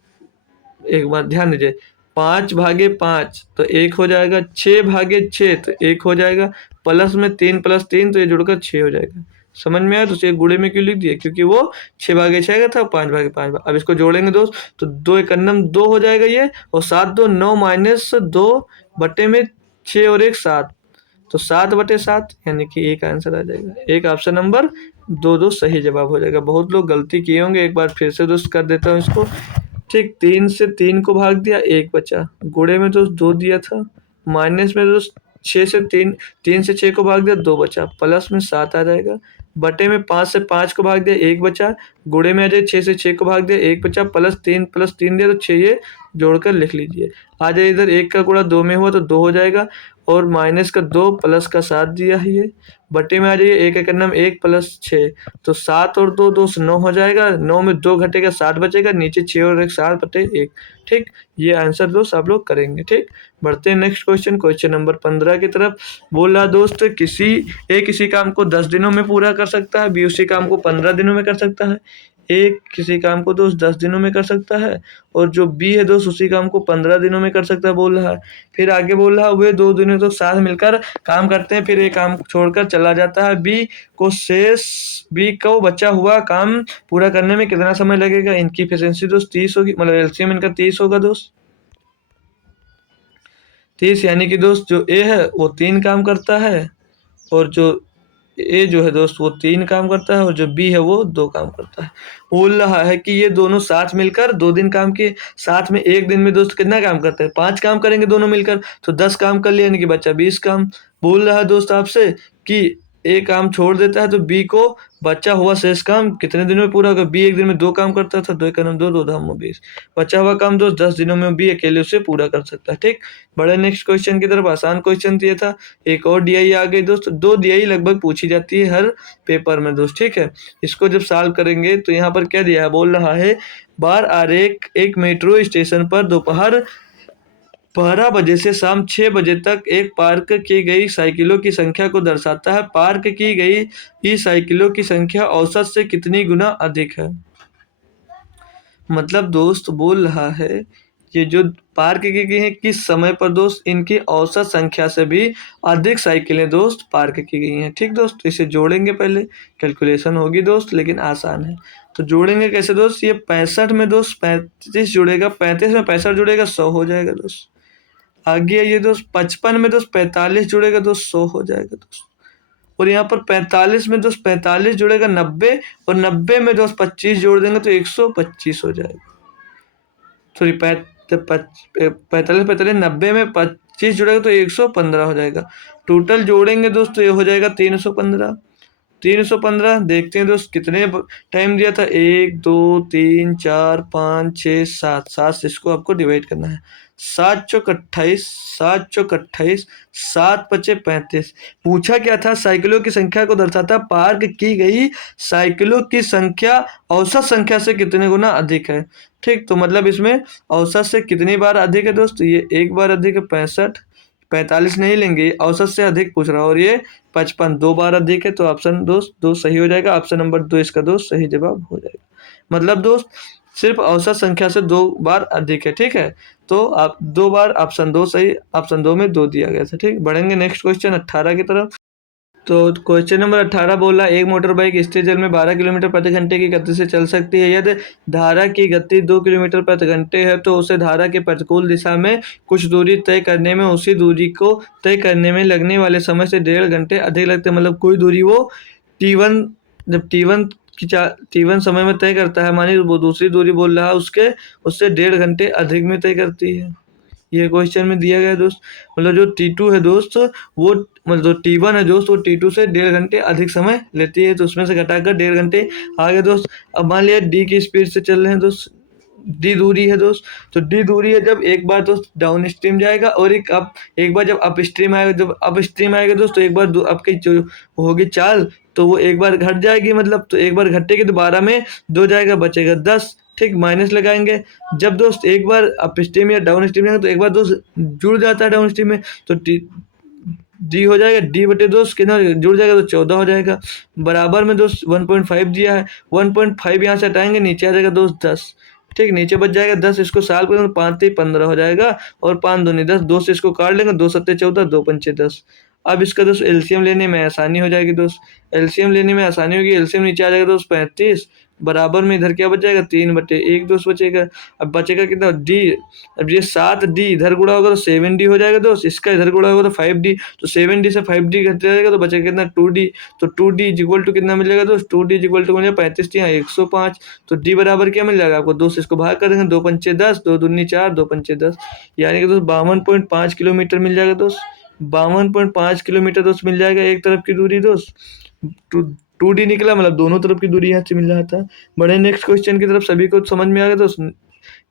एक बात ध्यान दीजिए, 5 भागे 5 तो 1 हो जाएगा, 6 भागे 6 तो 1 हो जाएगा, प्लस में 3 + 3 तो ये जुड़कर 6 हो जाएगा। समझ में आया? तो उसे गुणे में क्यों लिख दिया? क्योंकि वो 6 भागे 6 का था, 5 भागे 5। अब इसको जोड़ेंगे दोस्त तो 2 एक अन्नम 2 हो जाएगा ये, और 7 2 9 माइनस 2 बटे में 6 और 1 7, तो 7 बटे 7, यानी कि एक आंसर आ जाएगा। एक ऑप्शन नंबर 2 दोस्त सही जवाब हो जाएगा। बहुत लोग गलती किए होंगे, एक बार फिर से दोस्त कर देता हूँ इसको। ठीक, 3 से 3 को भाग दिया, 1 बचा, गुणे में दोस्त 2 दिया था, माइनस में दोस्त 6 से 3, 3 से 6 को भाग दिया, 2 बचा, प्लस में 7 आ जाएगा। बटे में 5 से 5 को भाग दिया, 1 बचा, गुणे में आ जाए 6 से 6 को भाग दिया, 1 बचा, प्लस 3 दिया तो 6, ये जोड़कर लिख लीजिए। आ जाए इधर, 1 का गुणा 2 में हुआ तो 2 हो जाएगा, और माइनस का 2 प्लस का 7 दिया है ये। बटे में आ जाइए, 1 एक अन्नम 1 + 6, तो 7 और 2 दोस्त 9 हो जाएगा, 9 में 2 घटेगा 7 बचेगा, नीचे 6 और 1 7 बटे 1। ठीक, ये आंसर दोस्त आप लोग करेंगे। ठीक, बढ़ते हैं नेक्स्ट क्वेश्चन, क्वेश्चन नंबर 15 की तरफ। बोल रहा दोस्त किसी काम को 10 दिनों में पूरा कर सकता है, बी उसी काम को 15 दिनों में कर सकता है, ए किसी काम को दोस्त 10 दिनों में कर सकता है, और जो बी है दोस्त उसी काम को 15 दिनों में कर सकता है बोल रहा है। फिर आगे बोल रहा है वे 2 दिनों तक साथ मिलकर काम करते हैं, फिर एक काम छोड़कर चला जाता है। बी को बचा हुआ काम पूरा करने में कितना समय लगेगा? इनकी एफिशिएंसी दोस्त 30 होगी, मतलब एलसीएम इनका 30 होगा दोस्त। 30 यानी कि दोस्त जो ए है वो 3 काम करता है, और जो ए जो है दोस्त वो 3 काम करता है, और जो बी है वो 2 काम करता है। बोल रहा है कि ये दोनों साथ मिलकर 2 दिन काम किए, साथ में एक दिन में दोस्त कितना काम करते हैं? 5 काम करेंगे दोनों मिलकर, तो 10 काम कर लिया, यानी कि बचा 20 काम। बोल रहा है दोस्त आपसे कि ए काम छोड़ देता है तो बी को बचा हुआ शेष काम कितने दिनों में पूरा होगा? बी एक दिन में 2 काम करता था, 2 एक 2, 2 धाम 20, बचा हुआ काम दोस्त 10 दिनों में बी अकेले उसे पूरा कर सकता है। ठीक, बड़े नेक्स्ट क्वेश्चन की तरफ। आसान क्वेश्चन दिया था, एक और डीआई आ गई दोस्त। 2 डीआई लगभग पूछी जाती है हर पेपर में दोस्त। ठीक है, इसको जब सॉल्व करेंगे तो यहाँ पर क्या दिया है? बोल रहा है बार आरेख, एक मेट्रो स्टेशन पर दोपहर 12 बजे से शाम 6 बजे तक एक पार्क की गई साइकिलों की संख्या को दर्शाता है। पार्क की गई ई साइकिलों की संख्या औसत से कितनी गुना अधिक है। मतलब दोस्त बोल रहा है ये जो पार्क की गई है किस समय पर दोस्त, इनकी औसत संख्या से भी अधिक साइकिलें दोस्त पार्क की गई हैं। ठीक दोस्त, इसे जोड़ेंगे, पहले कैलकुलेशन होगी दोस्त लेकिन आसान है। तो जोड़ेंगे कैसे दोस्त, ये 65 में दोस्त 35 जुड़ेगा, 35 में 65 जुड़ेगा 100 हो जाएगा दोस्त। आगे आइए दोस्त, 55 में दोस्त 45 जुड़ेगा दोस्त 100 हो जाएगा दोस्त। और यहाँ पर 45 में दोस्त 45 जुड़ेगा 90, और 90 में दोस्त 25 जोड़ देंगे तो 125 हो जाएगा। सॉरी 45 90 में 25 जुड़ेगा तो 115 हो जाएगा। टोटल जोड़ेंगे दोस्त तो ये हो जाएगा 315। 315 देखते हैं दोस्त कितने टाइम दिया था, 1 2 3 4 5 6 7, 7 से इसको आपको डिवाइड करना है। 7 चौक 28, 7 चौक 28, 7 पचे 35। पूछा क्या था, साइकिलों की संख्या को दर्शाता पार्क की गई साइकिलों की संख्या औसत संख्या से कितने गुना अधिक है। ठीक, तो मतलब इसमें औसत से कितनी बार अधिक है दोस्त, ये एक बार अधिक है 65, 45 नहीं लेंगे, औसत से अधिक पूछ रहा है, और ये 55 दो बार अधिक है। तो ऑप्शन दोस्त दो सही हो जाएगा, ऑप्शन नंबर 2 इसका दोस्त सही जवाब हो जाएगा। मतलब दोस्त सिर्फ औसत संख्या से 2 बार अधिक है। ठीक है, तो आप 2 बार ऑप्शन 2 सही, ऑप्शन 2 में 2 दिया गया था। ठीक, बढ़ेंगे नेक्स्ट क्वेश्चन 18 की तरफ। तो क्वेश्चन नंबर 18 बोला, एक मोटर बाइक स्थिर जल में 12 किलोमीटर प्रति घंटे की गति से चल सकती है। यदि धारा की गति 2 किलोमीटर प्रति घंटे है तो उसे धारा के प्रतिकूल दिशा में कुछ दूरी तय करने में उसी दूरी को तय करने में लगने वाले समय से 1.5 घंटे अधिक लगते हैं। मतलब कोई दूरी वो T1, जब T1 समय में तय करता है, मानिए वो दूसरी दूरी बोल रहा है उसके उससे 1.5 घंटे अधिक में तय करती है। ये क्वेश्चन में दिया गया है दोस्त। मतलब जो T2 है दोस्त वो, मतलब जो T1 है दोस्त वो T2 से 1.5 घंटे अधिक समय लेती है, तो उसमें से घटाकर 1.5 घंटे आगे दोस्त। अब मान लिया D की स्पीड से चल रहे हैं दोस्त, D दूरी है दोस्त, तो D दूरी है जब एक बार दोस्त डाउन स्ट्रीम जाएगा और एक बार जब अप स्ट्रीम आएगा, जब अप स्ट्रीम आएगा दोस्त तो एक बार आपकी जो होगी चाल तो वो एक बार घट जाएगी, मतलब तो एक बार घटेगी तो 12 में 2 जाएगा बचेगा 10। ठीक, माइनस लगाएंगे। जब दोस्त एक बार अप स्ट्रीम या डाउन स्ट्रीम जाएगा तो एक बार दोस्त जुड़ जाता है डाउन स्ट्रीम में, तो डी हो जाएगा, डी बटे दोस्त कितना जुड़ जाएगा तो 14 हो जाएगा। बराबर में दोस्त 1.5 दिया है, 1.5 यहाँ से हटाएंगे नीचे आ जाएगा दोस्त 10। ठीक, नीचे बच जाएगा 10, इसको सॉल्व करेंगे तो 5 3 15 हो जाएगा, और 5 दूनी 10, 2 से इसको काट लेंगे, 2 सत्ते 14, 2 पंचे 10। अब इसका दोस्त एलसीएम लेने में आसानी हो जाएगी दोस्त, एलसीएम लेने में आसानी होगी। एलसीएम नीचे आ जाएगा दोस्त 35, बराबर में इधर क्या बच जाएगा 3/1 दोस्त बचेगा। अब बचेगा कितना डी, अब ये 7D इधर गुणा होगा तो 7D हो जाएगा दोस्त, इसका इधर गुणा होगा तो 5D, तो 7D से 5D घट जाएगा तो बचेगा कितना 2D। तो 2D इज इक्वल टू कितना मिल जाएगा दोस्त, 2D इज इक्वल टू मिल जाएगा 35 यहाँ 105। तो D बराबर क्या मिल जाएगा आपको दोस्त, इसको भाग कर देंगे, 2 पंचे 10, 2 दूनी 4, 2 पंचे 10, यानी कि दोस्त 52.5 किलोमीटर मिल जाएगा दोस्त। 52.5 किलोमीटर दोस्त मिल जाएगा एक तरफ की दूरी दोस्त। 2D निकला, मतलब दोनों तरफ की दूरी यहाँ से मिल रहा था। बढ़े नेक्स्ट क्वेश्चन की तरफ, सभी को समझ में आ गया दोस्त।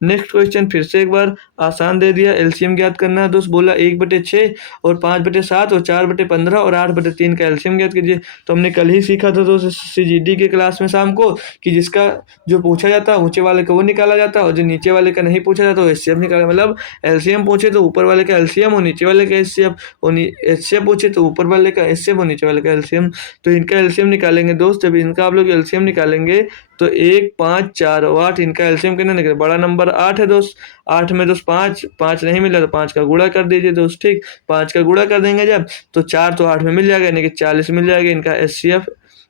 नेक्स्ट क्वेश्चन फिर से एक बार आसान दे दिया, एलसीएम ज्ञात करना है दोस्त। बोला 1/6 और 5/7 और 4/15 और 8/3 का एलसीएम ज्ञात कीजिए। तो हमने कल ही सीखा था दोस्त सीजीडी के क्लास में शाम को कि जिसका जो पूछा जाता है ऊंचे वाले का वो निकाला जाता है, और जो नीचे वाले का नहीं पूछा जाता वो एचसीएफ निकाला। मतलब एलसीएम पूछे तो ऊपर वाले का एलसीएम और नीचे वाले का एचसीएफ, और एचसीएफ पूछे तो ऊपर वाले का एचसीएफ और नीचे वाले का एलसीएम। तो इनका एलसीएम निकालेंगे दोस्त। जब इनका आप लोग एलसीएम निकालेंगे तो 1 5 4 और 8, इनका एलसीएम कितना निकले, बड़ा नंबर 8 है दोस्त। 8 में दोस्त 5 नहीं मिला तो 5 का गुणा कर दीजिए दोस्त। ठीक, 5 का गुणा कर देंगे जब तो 4 तो 8 में मिल जाएगा, यानी कि 40 मिल जाएगा। इनका एचसीएफ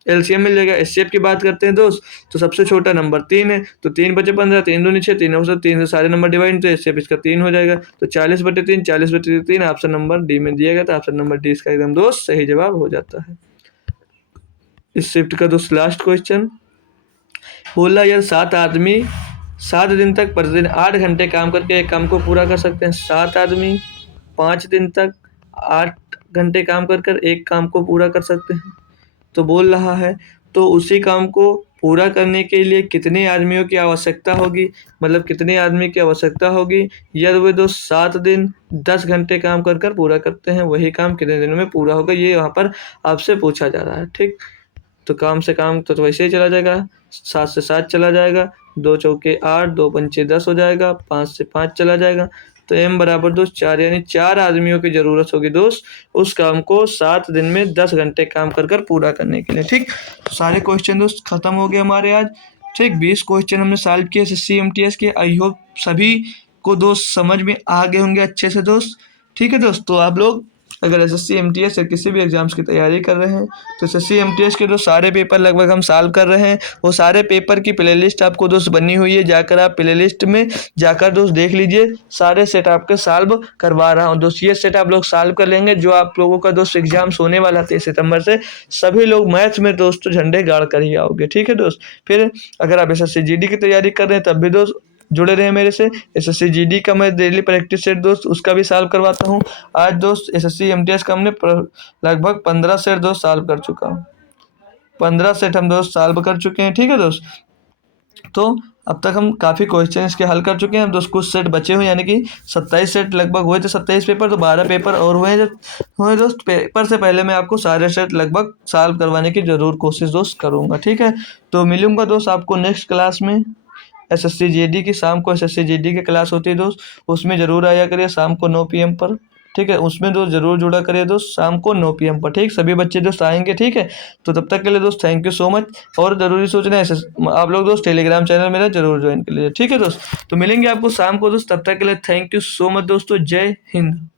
एलसीएम मिल जाएगा। एचसीएफ की बात करते हैं दोस्त, तो सबसे छोटा नंबर 3 है, तो 3/15, 3 दूनी 6, 3 से 3 से सारे नंबर डिवाइड, तो एचसीएफ इसका 3 हो जाएगा। तो 40/3, 40/3 ऑप्शन नंबर डी में दिया गया था। ऑप्शन नंबर डी इसका एकदम दोस्त सही जवाब हो जाता है। इस शिफ्ट का दोस्त लास्ट क्वेश्चन बोला, यार 7 आदमी 7 दिन तक प्रतिदिन 8 घंटे काम करके एक काम को पूरा कर सकते हैं। 7 आदमी 5 दिन तक 8 घंटे काम कर एक काम को पूरा कर सकते हैं। तो बोल रहा है तो उसी काम को पूरा करने के लिए कितने आदमियों की आवश्यकता होगी, मतलब कितने आदमी की आवश्यकता होगी। यदि वे दोस्त 7 दिन 10 घंटे काम कर पूरा करते हैं, वही काम कितने दिनों में पूरा होगा, ये यहाँ पर आपसे पूछा जा रहा है। ठीक, तो काम से काम तो वैसे ही चला जाएगा, 7 से 7 चला जाएगा, 2 चौके 8, 2 पंचे 10 हो जाएगा, 5 से 5 चला जाएगा, तो m बराबर दोस्त 4 यानी 4 आदमियों की ज़रूरत होगी दोस्त उस काम को 7 दिन में 10 घंटे काम कर पूरा करने के लिए। ठीक, तो सारे क्वेश्चन दोस्त खत्म हो गए हमारे आज। ठीक, 20 क्वेश्चन हमने सॉल्व किए एसएससी एमटीएस के। आई होप सभी को दोस्त समझ में आ गए होंगे अच्छे से दोस्त। ठीक है दोस्त, तो आप लोग अगर एसएससी एमटीएस या किसी भी एग्जाम्स की तैयारी कर रहे हैं तो एसएससी एमटीएस के जो सारे पेपर लगभग हम सॉल्व कर रहे हैं वो सारे पेपर की प्लेलिस्ट आपको दोस्त बनी हुई है, जाकर आप प्लेलिस्ट में जाकर दोस्त देख लीजिए। सारे सेट आपके सॉल्व करवा रहा हूँ दोस्त, ये सेट आप लोग सॉल्व कर लेंगे। जो आप लोगों का दोस्त एग्जाम्स होने वाला 23 सितंबर से, सभी लोग मैथ्स में दोस्त झंडे गाड़ कर ही आओगे। ठीक है दोस्त, फिर अगर आप एसएससी जीडी की तैयारी कर रहे हैं तब भी दोस्त जुड़े रहे मेरे से। एसएससी जीडी का मैं डेली प्रैक्टिस सेट दोस्त उसका भी सॉल्व करवाता हूँ। आज दोस्त एसएससी एमटीएस का हमने लगभग 15 सेट दोस्त सॉल्व कर चुका हूँ, 15 सेट हम दोस्त सॉल्व कर चुके हैं। ठीक है दोस्त, तो अब तक हम काफ़ी क्वेश्चन इसके हल कर चुके हैं। अब दोस्त कुछ सेट बचे हुए यानी कि 27 सेट लगभग हुए थे, 27 पेपर, तो 12 पेपर और हुए दोस्त। पेपर से पहले मैं आपको सारे सेट लगभग सॉल्व करवाने की ज़रूर कोशिश दोस्त करूँगा। ठीक है, तो मिलूँगा दोस्त आपको नेक्स्ट क्लास में। एसएससी जीडी की शाम को एसएससी जीडी की क्लास होती है दोस्त, उसमें ज़रूर आया करिए शाम को 9 PM पर। ठीक है, उसमें दोस्त ज़रूर जुड़ा करिए दोस्त शाम को 9 PM पर। ठीक, सभी बच्चे दोस्त आएंगे। ठीक है, तो तब तक के लिए दोस्त थैंक यू सो मच। और ज़रूरी सूचना है आप लोग दोस्त टेलीग्राम चैनल मेरा जरूर ज्वाइन कर लीजिए। ठीक है दोस्त, तो मिलेंगे आपको शाम को दोस्त, तब तक के लिए थैंक यू सो मच दोस्तों। जय हिंद।